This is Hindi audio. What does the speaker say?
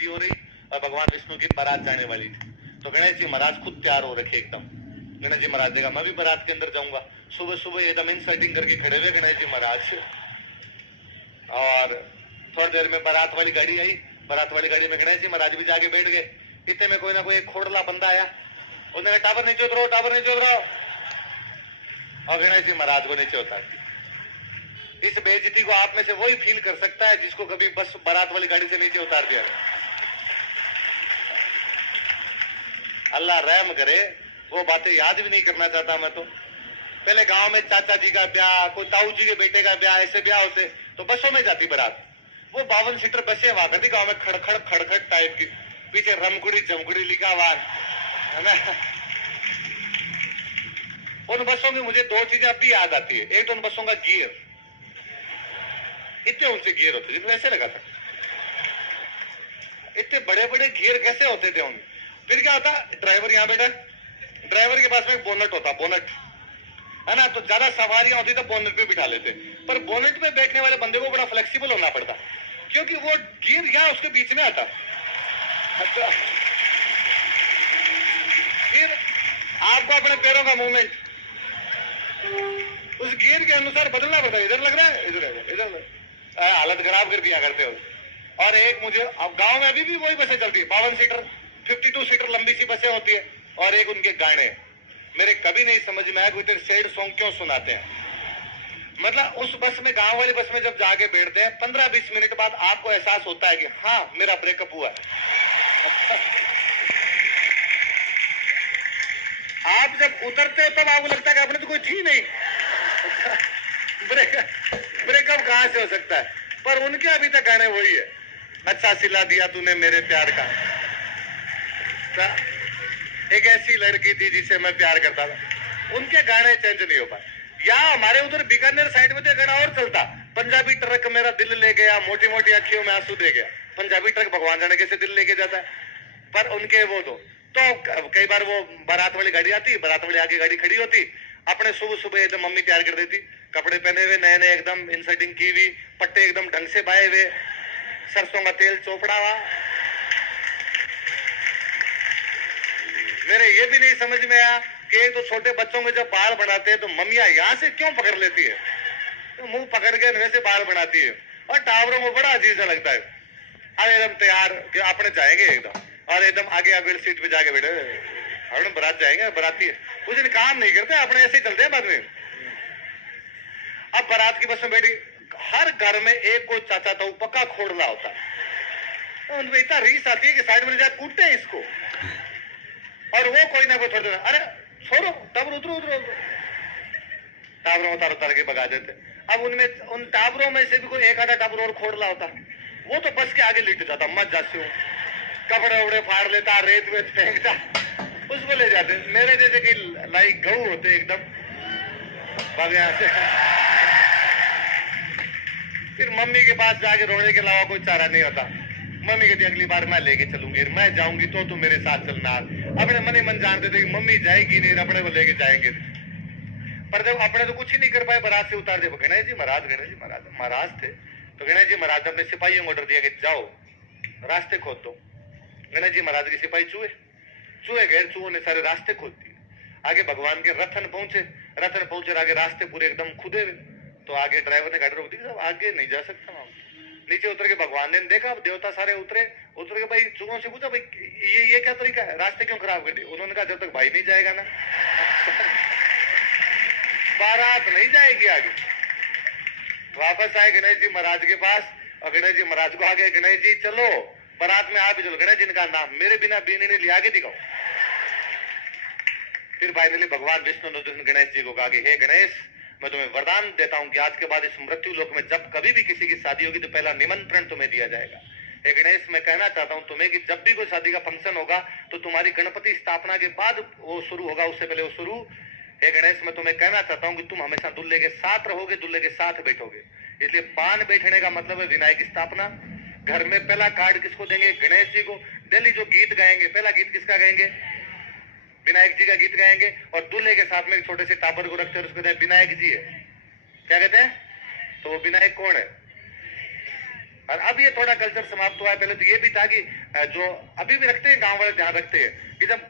शादी हो रही और भगवान विष्णु की बारात जाने वाली थी। तो गणेश जी महाराज खुद तैयार हो रखे एकदम। गणेश जी महाराज ने कहा मैं भी बारात के अंदर जाऊंगा। सुबह सुबह एकदम इन सेटिंग करके खड़े हुए गणेश जी महाराज। और थोड़ी देर में बारात वाली गाड़ी आई। बारात वाली गाड़ी में गणेश जी महाराज भी जाके बैठ गए। इतने में कोई ना कोई एक खोड़ला बंदा आया। उन्होंने टावर नीचे उतरो, टावर नीचे उतरो, और गणेश जी महाराज को नीचे उतार दिया। इस बेइज्जती को आप में से वही फील कर सकता है जिसको कभी बस बारात वाली गाड़ी से नीचे उतार दिया। अल्लाह रहम करे, वो बातें याद भी नहीं करना चाहता मैं तो। पहले गांव में चाचा जी का ब्याह, कोई ताऊ जी के बेटे का ब्याह, ऐसे ब्याह होते तो बसों में जाती बारात। वो 52 सीटर बसें हुआ करती गांव में, खड़खड़ खड़खड़ टाइप की, पीछे रमकुड़ी जमकुड़ी लिखा हुआ है ना। उन बसों की मुझे दो चीजें अभी याद आती है। एक तो उन बसों का गियर, इतने उनसे गियर होते जितने ऐसे लगा था, इतने बड़े बड़े गियर कैसे होते थे उनके। फिर क्या होता, ड्राइवर यहाँ बैठा, ड्राइवर के पास में बोनट होता, बोनट है ना, तो ज्यादा सवारियां होती तो बोनट पे बिठा लेते। पर बोनट पे बैठने वाले बंदे को बड़ा फ्लेक्सिबल होना पड़ता, क्योंकि वो गियर यहाँ उसके बीच में आता। अच्छा, फिर आपको अपने पैरों का मूवमेंट उस गियर के अनुसार बदलना पड़ता है। इधर लग रहा है, इधर इधर, हालत खराब कर दिया करते हो। और एक मुझे, अब गांव में अभी भी वही बसें चलती है, 52 सीटर 52 सीटर लंबी सी बसें होती है। और एक उनके गाने मेरे कभी नहीं समझ में आया, कोई सैड सॉन्ग क्यों सुनाते हैं। मतलब उस बस में, गांव वाली बस में जब जाके बैठते हैं, 15-20 मिनट बाद आपको एहसास होता है कि हाँ मेरा ब्रेकअप हुआ। आप जब उतरते हो तब आपको लगता है कि आपने तो कोई थी नहीं। ब्रेकअप कहां से हो सकता है। पर उनके अभी तक गाने वही है, अच्छा सिला दिया तूने मेरे प्यार का। एक ऐसी लड़की थी जिसे मैं प्यार करता था, उनके गाने चेंज नहीं हो पाए। या हमारे उधर बीकानेर साइड में तो गाना और चलता, पंजाबी ट्रक मेरा दिल ले गया, मोटी मोटी अखियों में आंसू दे गया। पंजाबी ट्रक भगवान जाने कैसे दिल लेके जाता है। पर उनके वो तो कई बार वो बारात वाली गाड़ी आती, बारात वाली आगे गाड़ी खड़ी होती, अपने सुबह सुबह एकदम मम्मी तैयार कर देती, कपड़े पहने हुए नए नए एकदम, इनसेटिंग की हुई, पट्टे एकदम ढंग से बाए हुए, सरसों का तेल चोपड़ा हुआ। मेरे ये भी नहीं समझ में आया कि एक तो छोटे बच्चों के जब बाल बनाते हैं तो मम्मियां यहाँ से क्यों पकड़ लेती है, तो मुंह पकड़ के वैसे बाल बनाती है। और टावरों को बड़ा अजीब सा लगता है। अब एकदम तैयार कि अपने जाएंगे एकदम, और एकदम आगे आगे सीट पे जाके बैठे, अपने बारात जाएंगे, बाराती है कुछ दिन काम नहीं करते, अपने ऐसे चलते हैं बाद में। अब बारात की बस में बैठी, हर घर में एक कोई चाचा तो पक्का खोड़ला होता है। तो उनमें इतना रीस आती है कि साइड में जाकर कूटते हैं इसको, और वो कोई ना कोई थोड़ी देर, अरे छोड़ो टावर, उतरो उतरो, टावरों उतार उतार के भगा देते। अब उनमें, उन टावरों में से भी कोई एक आधा टावर और खोड़ला होता, वो तो बस के आगे लिट जाता, मत जाते हो, कपड़े वपड़े फाड़ लेता, रेत वेत फेंकता, उसको ले जाते। मेरे जैसे कि लाइक गऊ होते एकदम, भाग यहाँ से। फिर मम्मी के पास जाके रोने के अलावा कोई चारा नहीं होता। मम्मी कहती अगली बार मैं लेके चलूंगी, मैं जाऊंगी तो तुम मेरे साथ चलना। अपने मन ही मन जानते थे कि मम्मी जाएगी नहीं, अपने को लेके जाएंगे। पर जब अपने तो कुछ ही नहीं कर पाए, बारात से उतार दिया। गणेश जी महाराज, गणेश जी महाराज महाराज थे, तो गणेश जी महाराज ने अपने सिपाहियों को ऑर्डर दिया कि जाओ रास्ते खोद दो। गणेश जी महाराज के सिपाही चूहे गए, चूहों ने सारे रास्ते खोद दिए। आगे भगवान के रथन पहुंचे, आगे रास्ते पूरे एकदम खुदे हुए। तो आगे ड्राइवर ने गाड़ी रोक दी, साहब आगे नहीं जा सकता मैं। नीचे उतर के भगवान ने देखा, देवता सारे उतर के भाई चूहों से पूछा, भाई ये क्या तरीका है, रास्ते क्यों खराब कर दिए। उन्होंने कहा जब तक भाई नहीं जाएगा ना बारात नहीं जाएगी आगे। वापस आए गणेश जी महाराज के पास, और गणेश जी महाराज को आगे, गणेश जी चलो बारात में, आप भी चलो। गणेश जी ने कहा ना, मेरे बिना बीनी ने लिया के दिखाओ। फिर फाइनली भगवान विष्णु ने गणेश जी को कहा कि हे गणेश, मैं तुम्हें वरदान देता हूं कि आज के बाद इस मृत्यु लोक में जब कभी भी किसी की शादी होगी तो पहला निमंत्रण तुम्हें दिया जाएगा। हे गणेश, मैं कहना चाहता हूं तुम्हें कि जब भी कोई शादी का फंक्शन होगा तो तुम्हारी गणपति स्थापना के बाद वो शुरू होगा, उससे पहले वो शुरू। हे गणेश, मैं तुम्हें कहना चाहता हूं कि तुम हमेशा दूल्हे के साथ रहोगे, दूल्हे के साथ बैठोगे। इसलिए पान बैठने का मतलब है विनायक स्थापना। घर में पहला कार्ड किसको देंगे, गणेश जी को। डेली जो गीत गाएंगे, पहला गीत किसका गाएंगे, विनायक जी का गीत गाएंगे। और दूल्हे के साथ में एक छोटे से टाबर को रखते हैं, उसको कहते हैं विनायक जी है। क्या कहते हैं, तो वो विनायक कौन है, और अब ये थोड़ा कल्चर समाप्त हुआ है। पहले तो ये भी था कि जो अभी भी रखते हैं गांव वाले ध्यान रखते हैं कि जब